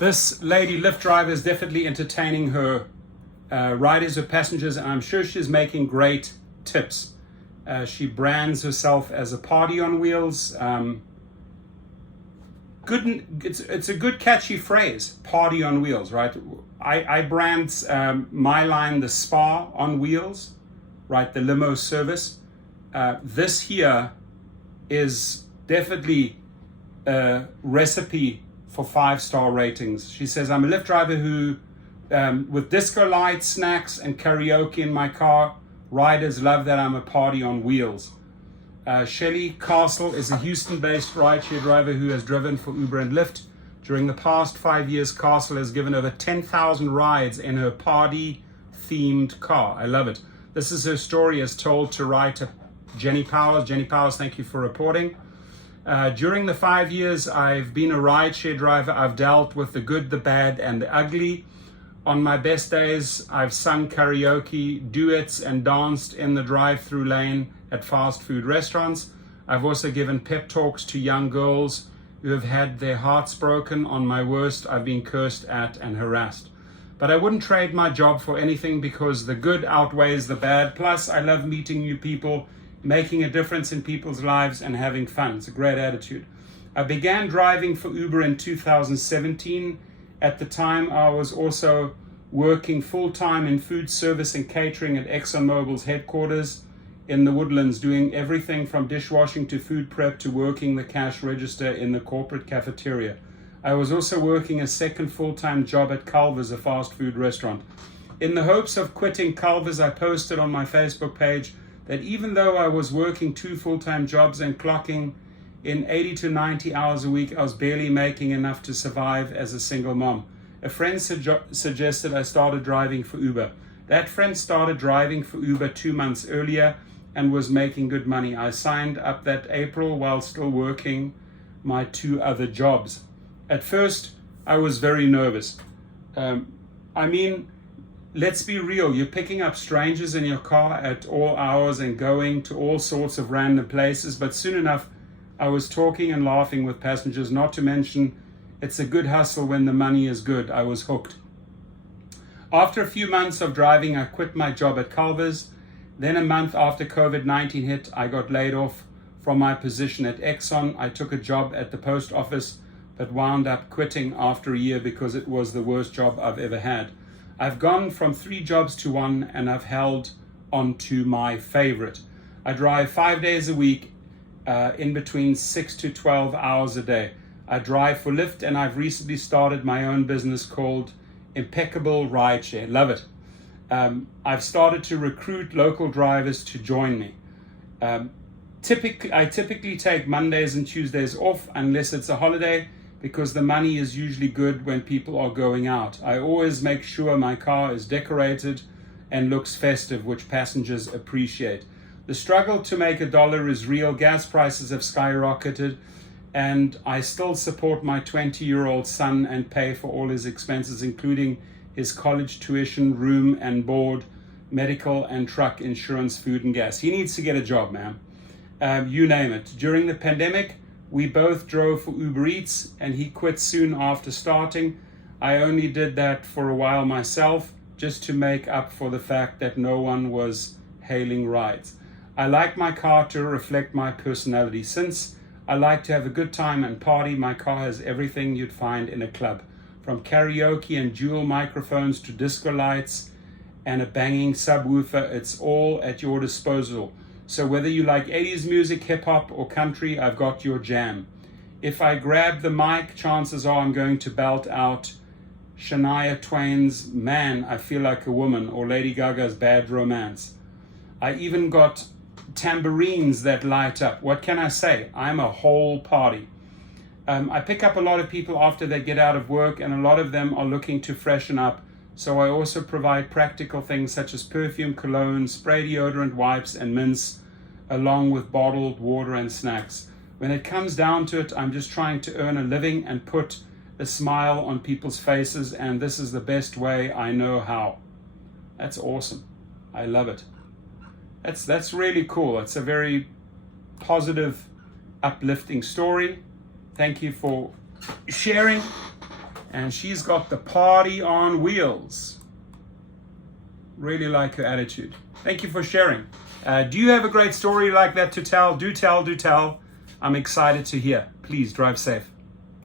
This lady Lyft driver is definitely entertaining her riders or passengers, and I'm sure she's making great tips. She brands herself as a party on wheels. It's a good catchy phrase, party on wheels, right? I brand my line the Spa on wheels, right? The limo service. This here is definitely a recipe for 5-star ratings. She says, I'm a Lyft driver who, with disco lights, snacks, and karaoke in my car, riders love that I'm a party on wheels. Shelley Castle is a Houston-based rideshare driver who has driven for Uber and Lyft. During the past 5 years, Castle has given over 10,000 rides in her party-themed car. I love it. This is her story as told to writer Jenny Powers. Jenny Powers, thank you for reporting. During the 5 years I've been a rideshare driver, I've dealt with the good, the bad, and the ugly. On my best days, I've sung karaoke, duets, and danced in the drive-through lane at fast food restaurants. I've also given pep talks to young girls who have had their hearts broken. On my worst, I've been cursed at and harassed. But I wouldn't trade my job for anything because the good outweighs the bad. Plus, I love meeting new people, making a difference in people's lives, and having fun. It's a great attitude. I began driving for Uber in 2017. At the time, I was also working full-time in food service and catering at ExxonMobil's headquarters in the Woodlands, doing everything from dishwashing to food prep to working the cash register in the corporate cafeteria. I was also working a second full-time job at Culver's, a fast food restaurant. In the hopes of quitting Culver's, I posted on my Facebook page that even though I was working 2 full-time jobs and clocking in 80 to 90 hours a week, I was barely making enough to survive as a single mom. A friend suggested I started driving for Uber. That friend started driving for Uber 2 months earlier and was making good money. I signed up that April while still working my 2 other jobs. At first, I was very nervous. Let's be real, you're picking up strangers in your car at all hours and going to all sorts of random places, but soon enough I was talking and laughing with passengers, not to mention it's a good hustle when the money is good. I was hooked. After a few months of driving, I quit my job at Culver's. Then a month after COVID-19 hit, I got laid off from my position at Exxon. I took a job at the post office, but wound up quitting after a year because it was the worst job I've ever had. I've gone from 3 jobs to 1, and I've held on to my favorite. I drive 5 days a week, in between 6 to 12 hours a day. I drive for Lyft, and I've recently started my own business called Impeccable Rideshare. Love it. I've started to recruit local drivers to join me. I typically take Mondays and Tuesdays off unless it's a holiday, because the money is usually good when people are going out. I always make sure my car is decorated and looks festive, which passengers appreciate. The struggle to make $1 is real. Gas prices have skyrocketed, and I still support my 20-year-old son and pay for all his expenses, including his college tuition, room and board, medical and truck insurance, food and gas. He needs to get a job, man. You name it. During the pandemic, we both drove for Uber Eats, and he quit soon after starting. I only did that for a while myself, just to make up for the fact that no one was hailing rides. I like my car to reflect my personality. Since I like to have a good time and party, my car has everything you'd find in a club. From karaoke and dual microphones to disco lights and a banging subwoofer, it's all at your disposal. So whether you like 80s music, hip-hop, or country, I've got your jam. If I grab the mic, chances are I'm going to belt out Shania Twain's Man, I Feel Like a Woman, or Lady Gaga's Bad Romance. I even got tambourines that light up. What can I say? I'm a whole party. I pick up a lot of people after they get out of work, and a lot of them are looking to freshen up. So I also provide practical things such as perfume, cologne, spray deodorant, wipes, and mints, along with bottled water and snacks. When it comes down to it, I'm just trying to earn a living and put a smile on people's faces, and this is the best way I know how. That's awesome. I love it. That's really cool. It's a very positive, uplifting story. Thank you for sharing. And she's got the party on wheels. Really like her attitude. Thank you for sharing. Do you have a great story like that to tell? Do tell, do tell. I'm excited to hear. Please drive safe.